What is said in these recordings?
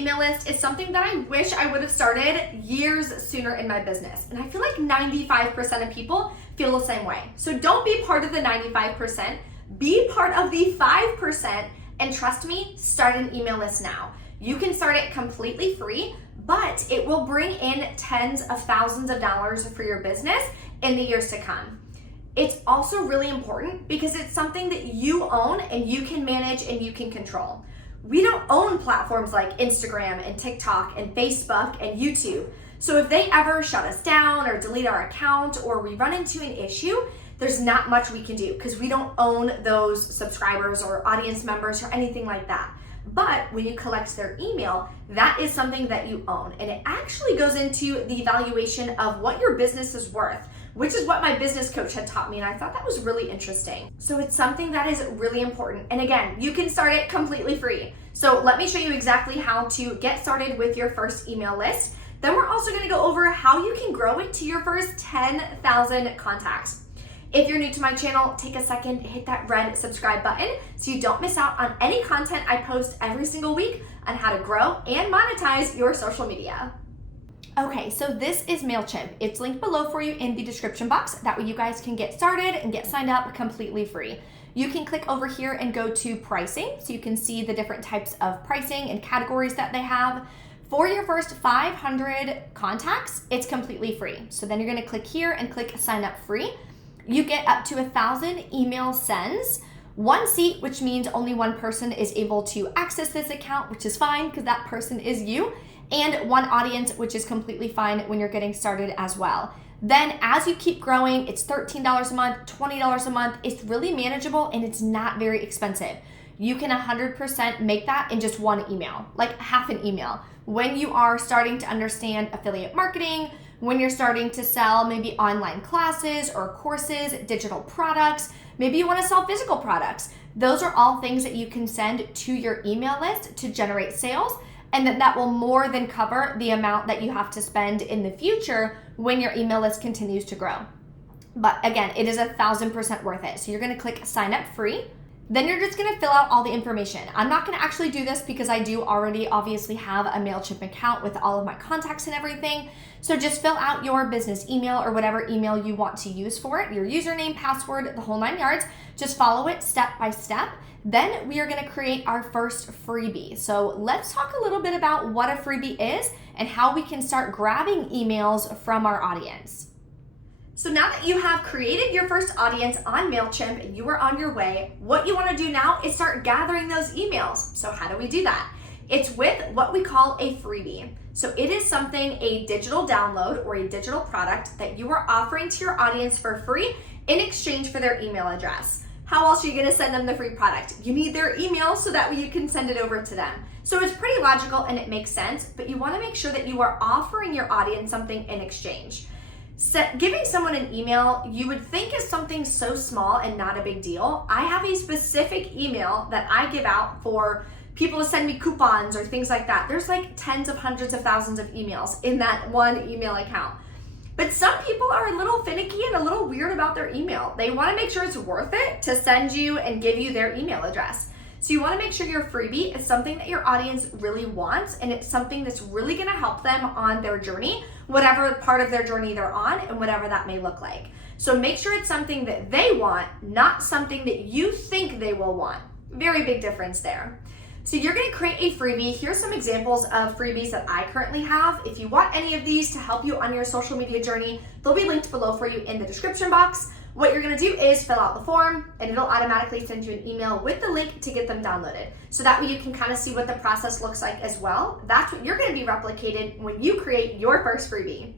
email list is something that I wish I would have started years sooner in my business. And I feel like 95% of people feel the same way. So don't be part of the 95%, be part of the 5%, and trust me, start an email list now. You can start it completely free, but it will bring in tens of thousands of dollars for your business in the years to come. It's also really important because it's something that you own and you can manage and you can control. We don't own platforms like Instagram and TikTok and Facebook and YouTube. So if they ever shut us down or delete our account or we run into an issue, there's not much we can do because we don't own those subscribers or audience members or anything like that. But when you collect their email, that is something that you own. And it actually goes into the evaluation of what your business is worth, which is what my business coach had taught me. And I thought that was really interesting. So it's something that is really important. And again, you can start it completely free. So let me show you exactly how to get started with your first email list. Then we're also gonna go over how you can grow it to your first 10,000 contacts. If you're new to my channel, take a second, hit that red subscribe button so you don't miss out on any content I post every single week on how to grow and monetize your social media. Okay, so this is MailChimp. It's linked below for you in the description box. That way you guys can get started and get signed up completely free. You can click over here and go to pricing so you can see the different types of pricing and categories that they have. For your first 500 contacts, it's completely free. So then you're gonna click here and click sign up free. You get up to 1,000 email sends, 1 seat, which means only one person is able to access this account, which is fine because that person is you, and 1 audience, which is completely fine when you're getting started as well. Then as you keep growing, it's $13 a month, $20 a month. It's really manageable and it's not very expensive. You can 100% make that in just 1 email, like half an email. When you are starting to understand affiliate marketing, when you're starting to sell maybe online classes or courses, digital products, maybe you wanna sell physical products. Those are all things that you can send to your email list to generate sales, and that will more than cover the amount that you have to spend in the future when your email list continues to grow. But again, it is 1,000% worth it. So you're gonna click sign up free. Then you're just gonna fill out all the information. I'm not gonna actually do this because I do already obviously have a MailChimp account with all of my contacts and everything. So just fill out your business email or whatever email you want to use for it, your username, password, the whole 9 yards. Just follow it step by step. Then we are gonna create our first freebie. So let's talk a little bit about what a freebie is and how we can start grabbing emails from our audience. So now that you have created your first audience on MailChimp and you are on your way, what you wanna do now is start gathering those emails. So how do we do that? It's with what we call a freebie. So it is something, a digital download or a digital product that you are offering to your audience for free in exchange for their email address. How else are you gonna send them the free product? You need their email so that way you can send it over to them. So it's pretty logical and it makes sense, but you wanna make sure that you are offering your audience something in exchange. Giving someone an email you would think is something so small and not a big deal. I have a specific email that I give out for people to send me coupons or things like that. There's like tens of hundreds of thousands of emails in that one email account. But some people are a little finicky and a little weird about their email. They wanna make sure it's worth it to send you and give you their email address. So you wanna make sure your freebie is something that your audience really wants and it's something that's really gonna help them on their journey, whatever part of their journey they're on and whatever that may look like. So make sure it's something that they want, not something that you think they will want. Very big difference there. So you're gonna create a freebie. Here's some examples of freebies that I currently have. If you want any of these to help you on your social media journey, they'll be linked below for you in the description box. What you're gonna do is fill out the form and it'll automatically send you an email with the link to get them downloaded. So that way you can kind of see what the process looks like as well. That's what you're gonna be replicated when you create your first freebie.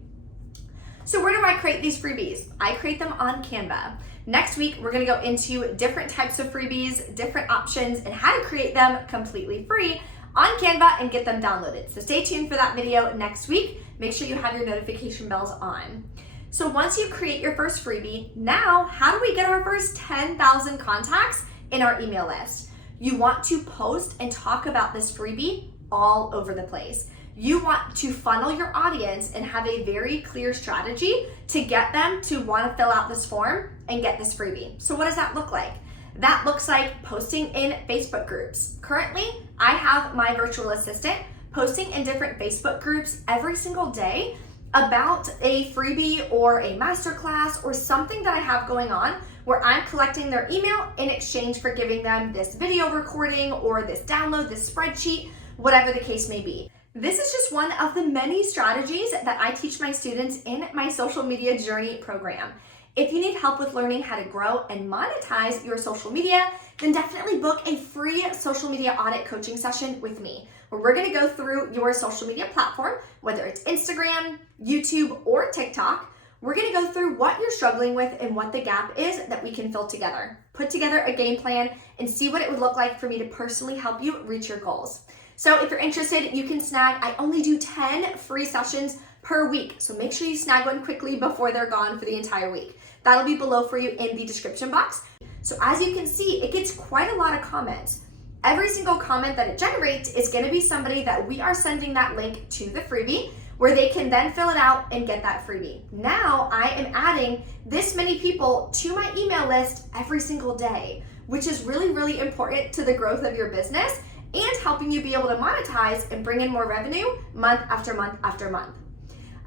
So where do I create these freebies? I create them on Canva. Next week, we're gonna go into different types of freebies, different options, and how to create them completely free on Canva and get them downloaded. So stay tuned for that video next week. Make sure you have your notification bells on. So once you create your first freebie, now how do we get our first 10,000 contacts in our email list? You want to post and talk about this freebie all over the place. You want to funnel your audience and have a very clear strategy to get them to want to fill out this form and get this freebie. So what does that look like? That looks like posting in Facebook groups. Currently, I have my virtual assistant posting in different Facebook groups every single day about a freebie or a masterclass or something that I have going on where I'm collecting their email in exchange for giving them this video recording or this download, this spreadsheet, whatever the case may be. This is just one of the many strategies that I teach my students in my social media journey program. If you need help with learning how to grow and monetize your social media, then definitely book a free social media audit coaching session with me, where we're gonna go through your social media platform, whether it's Instagram, YouTube, or TikTok. We're gonna go through what you're struggling with and what the gap is that we can fill together. Put together a game plan and see what it would look like for me to personally help you reach your goals. So if you're interested, you can snag, I only do 10 free sessions per week. So make sure you snag one quickly before they're gone for the entire week. That'll be below for you in the description box. So as you can see, it gets quite a lot of comments. Every single comment that it generates is gonna be somebody that we are sending that link to the freebie, where they can then fill it out and get that freebie. Now I am adding this many people to my email list every single day, which is really, really important to the growth of your business and helping you be able to monetize and bring in more revenue month after month after month.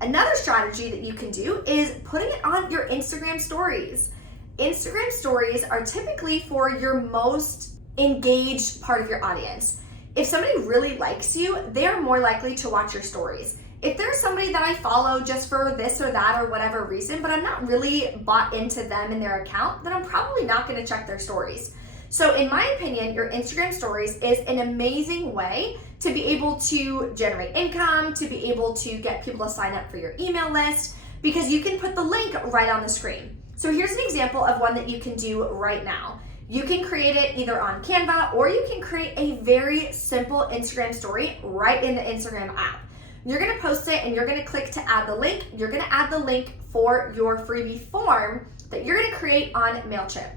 Another strategy that you can do is putting it on your Instagram stories. Instagram stories are typically for your most engaged part of your audience. If somebody really likes you, they are more likely to watch your stories. If there's somebody that I follow just for this or that or whatever reason, but I'm not really bought into them and their account, then I'm probably not gonna check their stories. So in my opinion, your Instagram stories is an amazing way to be able to generate income, to be able to get people to sign up for your email list, because you can put the link right on the screen. So here's an example of one that you can do right now. You can create it either on Canva or you can create a very simple Instagram story right in the Instagram app. You're gonna post it and you're gonna click to add the link. You're gonna add the link for your freebie form that you're gonna create on MailChimp.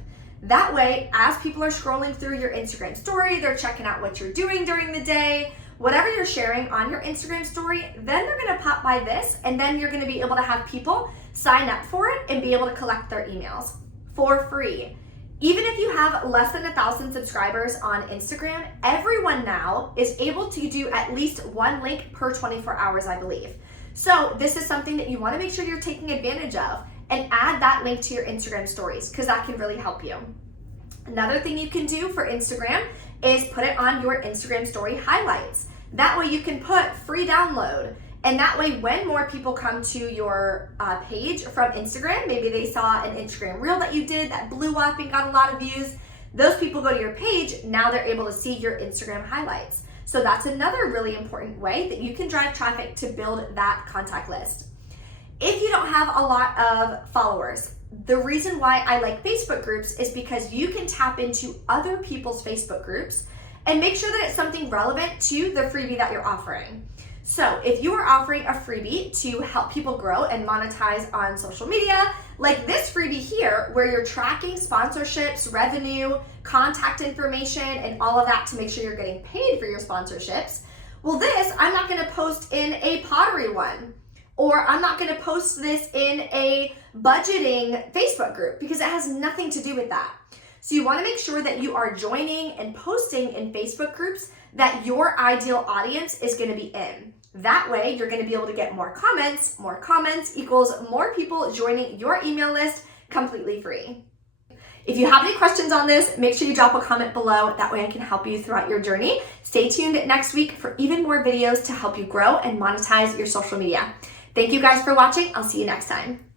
That way, as people are scrolling through your Instagram story, they're checking out what you're doing during the day, whatever you're sharing on your Instagram story, then they're gonna pop by this and then you're gonna be able to have people sign up for it and be able to collect their emails for free. Even if you have less than 1,000 subscribers on Instagram, everyone now is able to do at least one link per 24 hours, I believe. So this is something that you wanna make sure you're taking advantage of and add that link to your Instagram stories because that can really help you. Another thing you can do for Instagram is put it on your Instagram story highlights. That way you can put free download. And that way when more people come to your page from Instagram, maybe they saw an Instagram reel that you did that blew up and got a lot of views, those people go to your page, now they're able to see your Instagram highlights. So that's another really important way that you can drive traffic to build that contact list. If you don't have a lot of followers, the reason why I like Facebook groups is because you can tap into other people's Facebook groups and make sure that it's something relevant to the freebie that you're offering. So if you are offering a freebie to help people grow and monetize on social media, like this freebie here, where you're tracking sponsorships, revenue, contact information, and all of that to make sure you're getting paid for your sponsorships, well this, I'm not gonna post in a pottery one. Or I'm not gonna post this in a budgeting Facebook group because it has nothing to do with that. So you wanna make sure that you are joining and posting in Facebook groups that your ideal audience is gonna be in. That way, you're gonna be able to get more comments equals more people joining your email list completely free. If you have any questions on this, make sure you drop a comment below. That way I can help you throughout your journey. Stay tuned next week for even more videos to help you grow and monetize your social media. Thank you guys for watching. I'll see you next time.